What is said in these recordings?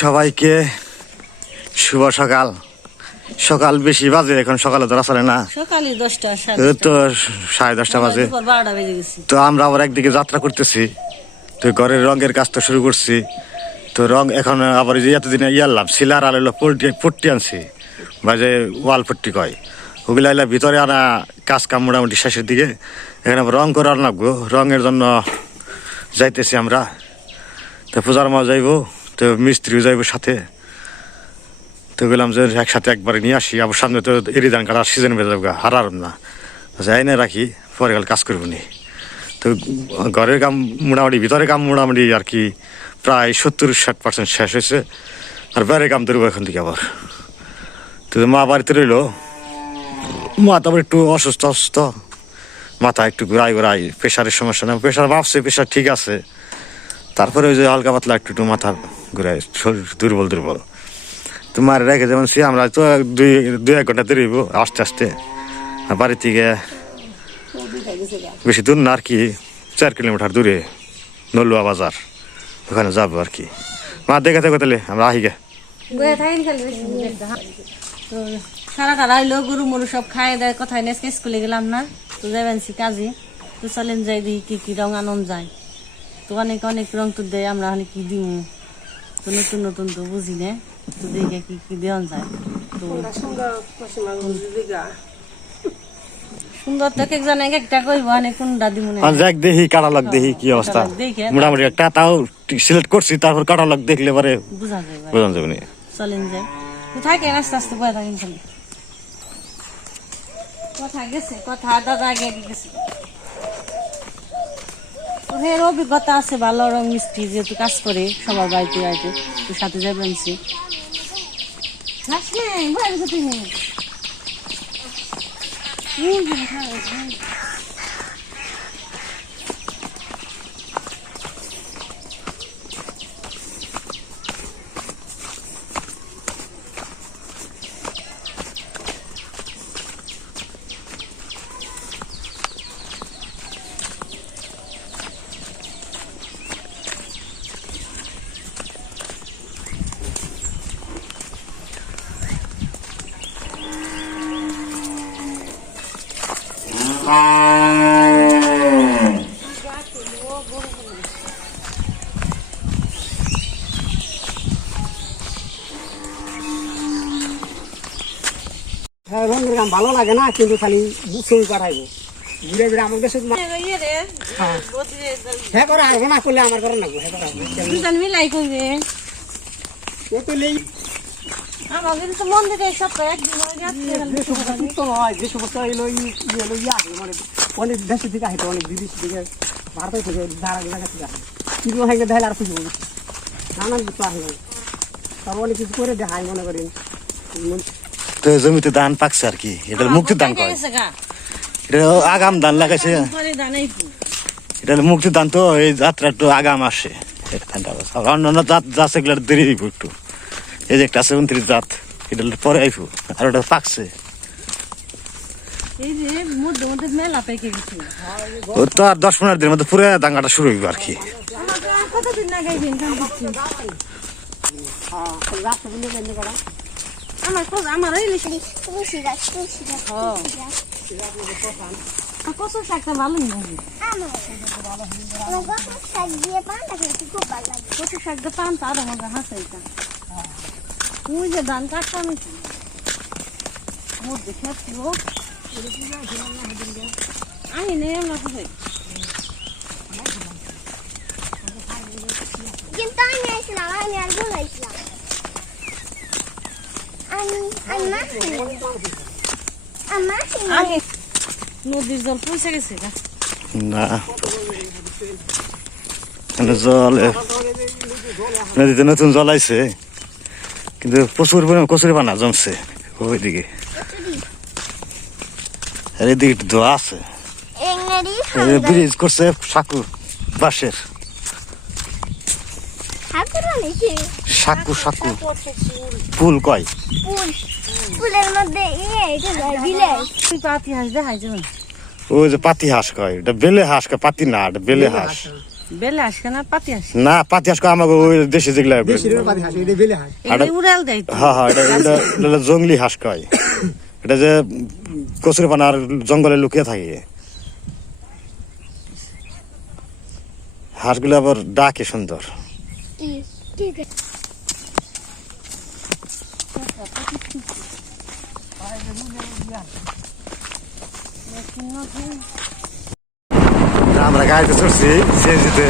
সবাইকে শুভ সকাল। সকাল বেশি বাজে এখন সকালে ধরা চলে না। সকালে দশটা। তো সাড়ে দশটা বাজে। তো আমরা আবার একদিকে যাত্রা করতেছি। তো ঘরের রঙের কাজ তো শুরু করছি। তো রং এখন আবার যে এতদিনে ইয়ারলাম সিলার আর হলো পট্টি পট্টি আনছি। বা যে ওয়াল পট্টি কয় ওগুলা এলা ভিতরে আনা কাজ কাম মোটামুটি শেষের দিকে। এখানে আবার রং করার লাগবো। রঙের জন্য যাইতেছি আমরা। তো পূজার মা যাইবো। তো মিস্ত্রিও যাইবো সাথে। তো গেলাম যে একসাথে একবারে নিয়ে আসি, আবার সামনে তো এরি ধান কাটার সিজন বেজে যাব হারার না। যাই না রাখি, পরে কাল কাজ করব নি। তো ঘরের কাম মোটামুটি ভিতরে কাম মোটামুটি আর কি প্রায় সত্তর ষাট পার্সেন্ট শেষ হয়েছে, আর বাইরের কাম ধরবো এখন থেকে আবার। তো মা বাড়িতে রইল। মা তারপর একটু অসুস্থ অসুস্থ। মাথা একটু ঘুরাই ঘুরাই প্রেশারের সমস্যা না প্রেশার ভাবছে প্রেশার ঠিক আছে। তারপরে ওই যে হালকা পাতলা একটু একটু মাথা ঘুরাই শরীর দুর্বল দুর্বল। তো মারে রেখে যেমন সে আমরা তো দুই দুই এক ঘণ্টা দেরিব আস্তে আস্তে। বাড়ি থেকে বেশি দূর না আর কি, চার কিলোমিটার দূরে, নলুয়া বাজার। ওখানে যাব আর কি। মা, দেখে থাকো তাহলে, আমরা আহি গে। মরু সব কোথায় স্কুলে গেলাম না। তো যাবেন কাজে। তো চলেন যাই দিই কি কি রং আনন্দ যায়। তো অনেক অনেক রং তো দেয় আমরা অনেক কি দিমু? তো নতুন নতুন তো বুঝি না। তো দেখে কি কি দেওয়া যায়। তো সুন্দর তো এক একজন এক একটা কইব অনেক কোনটা দিমু না। যাক দেখি কাটালগ দেখি কি অবস্থা। মোটামুটি একটা তাও সিলেক্ট করছি তারপর কাটালগ দেখলে পরে বুঝা। যাবে না। চলেন যাই। তো থাকেন আস্তে আস্তে বয়ে থাকেন খালি? কথা গেছে কথা দাদা আগে গেছে। এর অভিজ্ঞতা আছে ভালো রং মিষ্টি যেহেতু কাজ করে সবার বাড়িতে বাড়িতে তোর সাথে যাবেন সে তুমি। হ্যাঁ, হ্যাঁ। হ্যাঁ গান ভালো লাগে না কিন্তু খালি ছবি পাঠাইবো ঘুরে ঘুরে আমার দেশে ইয়ে হ্যাঁ। হ্যাঁ করে আসব না করলে আমার করে নাকবো হ্যাঁ করে আসব দুজন মিলাই করবে এ তো নেই। আমাদের তো মন্দিরে সপ্তাহে একদিন হয়ে যে সমস্ত হয় এলো ইয়ে এলো ইয়ে মানে অনেক দেশের থেকে আসে অনেক বিদেশ থেকে ভারতের থেকে ধারা জায়গা থেকে আসে কিন্তু হয়ে গেলে আর খুঁজবো নানান কিছু আসে। তারপর অনেক কিছু করে দেখায় মনে করেন। তো জমিতে ধান পাকছে আর কি। এটা মুক্তি ধান কয়? এটা আগাম ধান লাগাইছে। এটা মুক্তি ধান তো এই যাত্রা একটু আগাম আসে। ধানটা। অন্যান্য জাত যা সেগুলো দেরি দিব একটু। এই যে একটা আছে উনত্রিশ জাত এটা হলো পরে আইফু আর ওটা পাকছে। ও তো আর দশ পনেরো দিনের মধ্যে পুরো দাঙ্গাটা শুরু হইব আর কি। কতদিন আমার কোজ আমার লিখে তুলসী গাছ তুলসী গাছ হ্যাঁ কচুর শাকটা ভালো লাগে। গল্প শাক দিয়ে পান্তা খেতে খুব ভালো লাগে। কচুর শাকটা পান তো আরও মজা হাসে এটা তুই যে ধান কাটতাম মধ্যে ও আমি নেই আমরা কোথায় কিন্তু আমি আসলাম আমি আর বলাইছিলাম আমি আমি মাসিনি আমি মাসিনি আগে নদীর জল পয়সা গেছে না মানে জল নদীতে নতুন জল আইছে কিন্তু প্রচুর পরিমাণ কচুরি পানা জমছে ওইদিকে আর এদিকে ধোয়া আছে ব্রিজ করছে সাকু বাঁশের সাকু সাকু ফুল কয় ফুলের মধ্যে ইয়ে এটা যায় পাতি হাঁস দেখাই যাবেন ওই যে পাতি হাঁস কয় এটা বেলে হাঁস কয় পাতি না এটা বেলে হাঁস। বেলে না পাতি আসে না পাতি হাঁস কয় আমাকে ওই দেশে যেগুলা দেশের পাতি হাসে এটা বেলে হাসে। এগুলো উড়াল দেয় হ্যাঁ হ্যাঁ এটা এটা এটা জঙ্গলি হাঁস কয়। এটা যে কচুরি পানা আর জঙ্গলে লুকিয়ে থাকে। হাঁসগুলো আবার ডাকে সুন্দর। ঠিক আছে আমরা গাড়িতে চড়ছি সিএনজিতে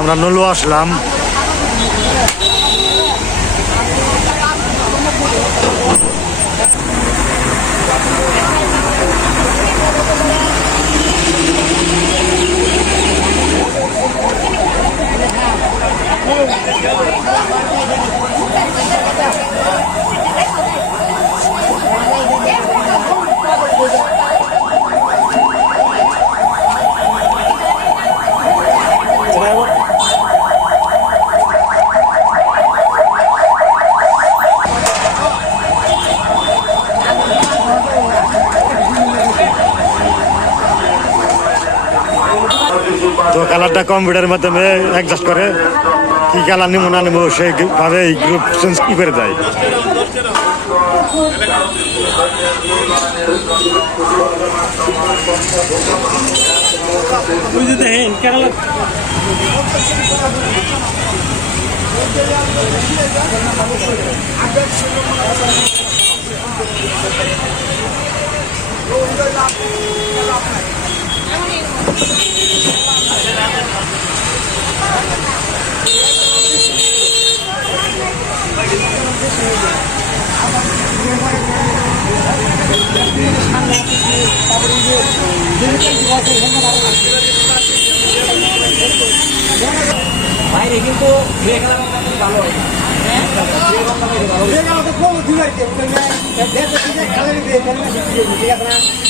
আমরা নলু আসলাম। তো কালারটা কম্পিউটারের মাধ্যমে অ্যাডজাস্ট করে কি কালার নিবো না নিবো সেইভাবে এই গ্রুপ চেঞ্জ কী করে দেয়? দেখেন কেরালা। বাইরে কিন্তু ভালো হয়। এখন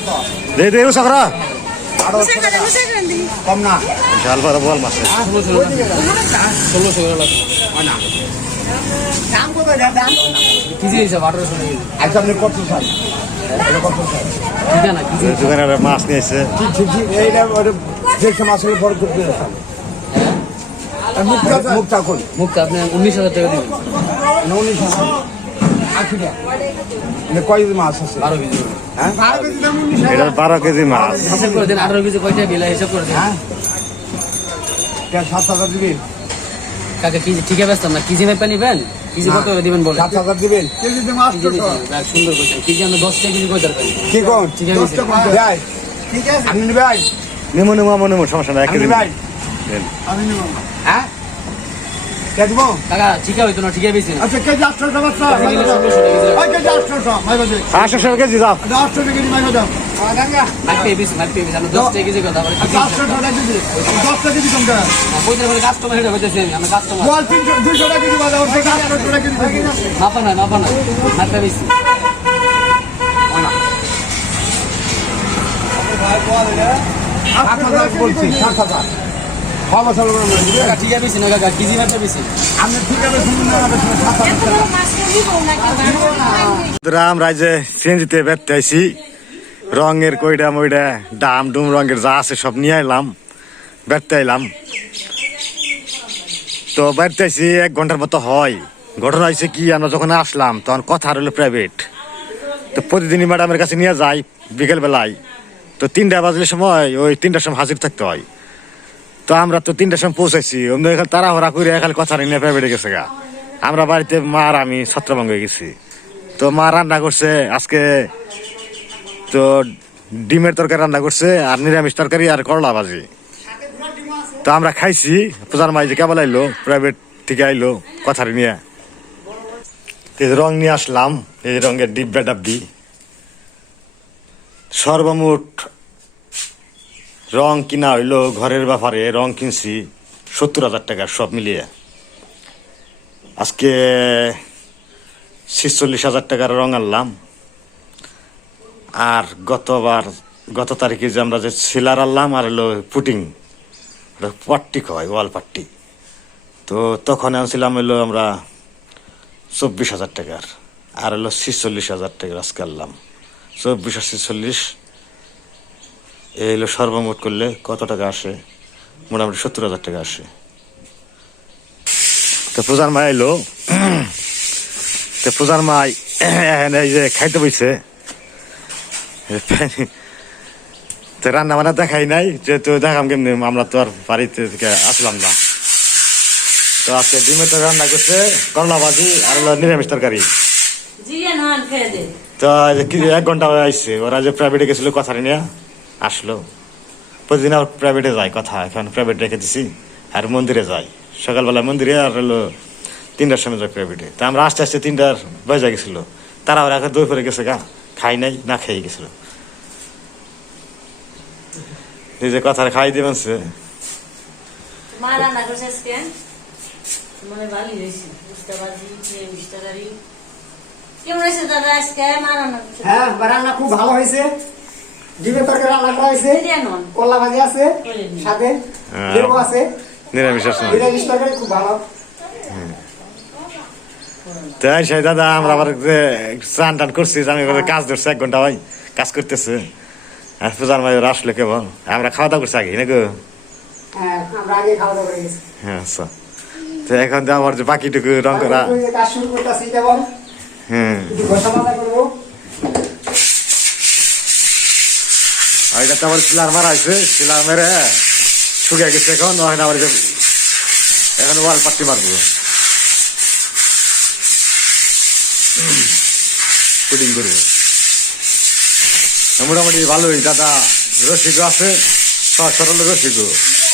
কত দে দে উসা করা কম না বিশাল বড় বল মাছ দাম কত এটা দাম কেজি হিসাব আঠারোশো টাকা কেজি আচ্ছা আপনি কত চাই এটা কত চাই কিনা না একটা মাছ নিয়েছে বড় করতে কোন মুখটা আপনি উনিশ হাজার টাকা দিবেন উনিশ হাজার মানে কয় কেজি মাছ আছে? বারো কেজি। হ্যাঁ? এটা বারো কেজি মাছ। হিসাব করে দেন আঠারো কেজি কয়টা বিলা হিসাব করে দেন। হ্যাঁ? সাত হাজার দিবেন কাকে কেজি ঠিকই ব্যস্তাম না কেজি মেপে নিবেন? কেজি কত করে দিবেন বলেন। সাত হাজার দিবেন। কেজিতে মাছ সুন্দর করছেন কেজি আমরা দশ টাকা কেজি কয় দরকার? কি কোন? ঠিক আছে। যাই। ঠিক আছে। আপনি ভাই। নেমো নেমো আমার নেমো সমস্যা নাই এক কেজি ভাই। আমি নেব হ্যাঁ? দিব? কাকা ঠিকই হইতো না ঠিকই বেশি না আচ্ছা কেজি আটশো টাকা কেজি ওই কেজি আটশো টাকা মাই বাজে। আটশো টাকা কেজি দাও আটশো টাকা কেজি মাই আবার কেজি আটশো টাকা কেজি কেজি থাকি মাপা নয় মাপা বেশি আট হাজার বলছি সাত হাজার। বেশি না কাকা কেজি মাইক বেশি আপনি ঠিক আছে শুনুন না আমাদের সঙ্গে সাত হাজার রাম রাজে সিএনজিতে বেরতে আইছি। রঙের কইডা মইডা ডাম ডুম রঙের যা আছে সব নিয়ে আইলাম বেরতে আইলাম। তো বেরতে আইছি এক ঘণ্টার মতো হয়। ঘটনা হয়েছে কি আমরা যখন আসলাম তখন কথা হলো প্রাইভেট তো প্রতিদিনই ম্যাডামের কাছে নিয়ে যাই বিকেলবেলায়। তো তিনটা বাজলে সময় ওই তিনটার সময় হাজির থাকতে হয়। তো আমরা তো তিনটার সময় পৌঁছাইছি। এখানে তাড়াহুড়া করে খালি কথা নিয়ে প্রাইভেটে গেছে গা। আমরা বাড়িতে মা আর আমি ছত্রভঙ্গে গেছি। তো মা রান্না করছে, আজকে তো ডিমের তরকারি রান্না করছে, আর নিরামিষ তরকারি আর করলা ভাজি। তো আমরা খাইছি, পূজার মাই যে কেবল আইলো প্রাইভেট থেকে আইলো কথারি নিয়ে। রং নিয়ে আসলাম, এই রঙের ডিব্বা ডাব্বি সর্বমোট রং কিনা হইল ঘরের ব্যাপারে রং কিনছি, সত্তর হাজার টাকা সব মিলিয়ে। আজকে ছিচল্লিশ হাজার টাকার রং আনলাম। আর গতবার, গত তারিখে যে আমরা যে সিলার আনলাম, আর হলো পুটিং পাট্টি কয়, ওয়াল পাট্টি। তো তখন আনছিলাম হলো আমরা চব্বিশ হাজার টাকার, আর হলো ছিচল্লিশ হাজার টাকার আজকে আনলাম। চব্বিশ আর ছিচল্লিশ এই হলো সর্বমোট করলে কত টাকা আসে? মোটামুটি সত্তর হাজার টাকা আসে। তো পূজার মা এলো। তো পূজার মা এই যে খাইতে বইছে। তো রান্না বান্না দেখাই নাই যেহেতু দেখাম কেমনি আমরা তো আর বাড়িতে থেকে আসলাম না। তো আজকে ডিমের তরকারি রান্না করছে করলা ভাজি আর হলো নিরামিষ তরকারি। তো যে এক ঘণ্টা হয়ে আসছে ওরা যে প্রাইভেটে গেছিল কথা নিয়ে। আসলো। প্রতিদিন আর প্রাইভেটে যায় কথা এখন প্রাইভেট রেখে দিছি আর মন্দিরে যাই। সকালবেলা মন্দিরে আর হলো তিনটার সময় যায় প্রাইভেটে তা আমরা আস্তে আস্তে তিনটার বাজা গেছিল। তারা ওরা এখন দই পরে গেছে গা খাই নাই না খেয়ে গেছিল। এই যে কথা খাই দিয়ে সে মা করছে আজকে? মানে ভালোই হয়েছে বুঝতে পারছি নিরামিষ তরকারি কেমন হয়েছে দাদা আজকে? মা হ্যাঁ রান্না খুব ভালো হয়েছে। ডিমের তরকারি রান্না করা হয়েছে। কলা ভাজি আছে সাথে হ্যাঁ। লেবু আছে। নিরামিষ আছে। নিরামিষ তরকারি খুব ভালো। তাই সেই দাদা আমরা আবার যে স্নান টান করছি আমি কাজ ধরছি এক ঘণ্টা ভাই কাজ করতেছে। আর পূজার মায়ের আসলে কেবল। আমরা খাওয়া দাওয়া করছি আগে নাকি? হ্যাঁ আমরা আগে খাওয়া দাওয়া করে গেছি। হ্যাঁ আচ্ছা। তো এখন তো আমার যে বাকিটুকু রং করা হ্যাঁ। একটু ঘষা মাজা করব আর এটা তো আবার সিলার মারা হয়েছে সিলার মেরে শুকিয়ে গেছে এখন ওখানে আবার এখন ওয়াল পাট্টি মারবো। পুডিং করব। মোটামুটি ভালোই দাদা রসিকও আছে সরল রসিকও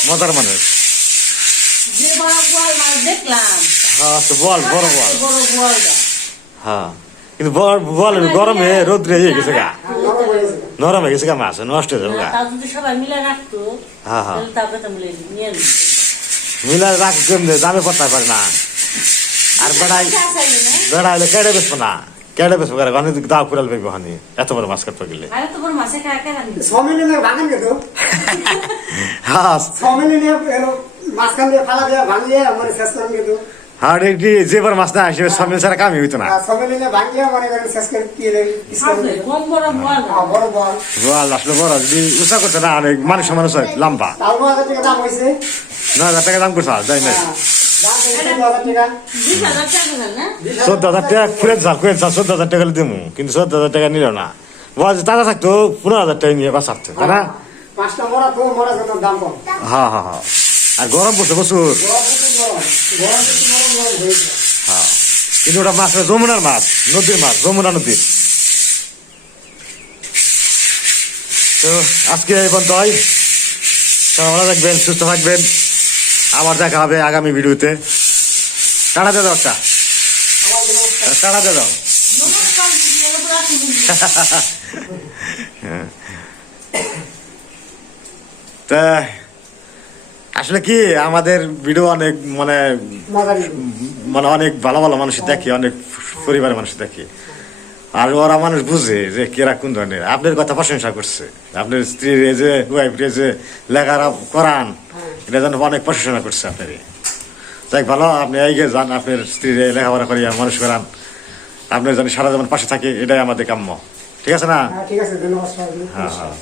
মজার মানুষ। হ্যাঁ বল বড় বল হ্যাঁ কিন্তু বল বল গরমে রোদ্রে ইয়ে গেছে গা। নরম হয়ে গেছে গা মাছ নষ্ট হয়ে যাবে গা তাও যদি সবাই মিলে রাখতো হ্যাঁ, হ্যাঁ। মিলে নিয়ে নিত মিলা রাখ কেমনে? দামে পড়তে পারে না। আর বেড়াই বেড়াইলে কেটে বেসবো না। কেডে বেশ করে গানে দাও কুড়াল পেয়ে হানি। এত বড় মাছ কাটতে গেলে। মাছে হ্যাঁ। নিয়ে দিয়ে ফালা দিয়ে ভাঙিয়ে মানে শেষ করেন কিন্তু আর একটি যে বার মাছ না আসে সামনে ছাড়া কামই হইতো না। মনে করে বল বড় বল। গোয়াল আসলে বড় যদি উঁচা করছে না অনেক মানুষ মানুষ হয় লম্বা তাও হাজার টাকা দাম করছে যাই দেন না? চোদ্দ হাজার টাকা ফুলের ঝাল কুয়ের ঝাল চোদ্দ হাজার টাকা দিমু কিন্তু চোদ্দ হাজার টাকা নিল না। বল তাজা থাকতো পনেরো হাজার টাকা নিয়ে বাঁচাচ্ছে তাই না? কম। হ্যাঁ হ্যাঁ হ্যাঁ। আর গরম পড়ছে প্রচুর। হ্যাঁ কিন্তু ওটা মাছ যমুনার মাছ নদীর মাছ যমুনা নদীর তো আজকে এই পর্যন্তই। সবাই ভালো থাকবেন সুস্থ থাকবেন। আবার দেখা হবে আগামী ভিডিওতে। টাটা দিয়ে দাও একটা। টাটা দিয়ে দাও। তা আসলে কি আমাদের ভিডিও অনেক মানে মানে অনেক ভালো ভালো মানুষ দেখি অনেক পরিবারের মানুষ দেখি। আর ওরা মানুষ বুঝে যে কেরা কোন ধরনের। আপনার কথা প্রশংসা করছে। আপনার স্ত্রীর এই যে ওয়াইফ যে লেখারা করান এটা যেন অনেক প্রশংসা করছে আপনার। যাই ভালো আপনি এই যান আপনার স্ত্রীর লেখাপড়া করিয়া মানুষ করান। আপনার যেন সারা জীবন পাশে থাকে এটাই আমাদের কাম্য। ঠিক আছে না? হ্যাঁ ঠিক আছে হ্যাঁ হ্যাঁ।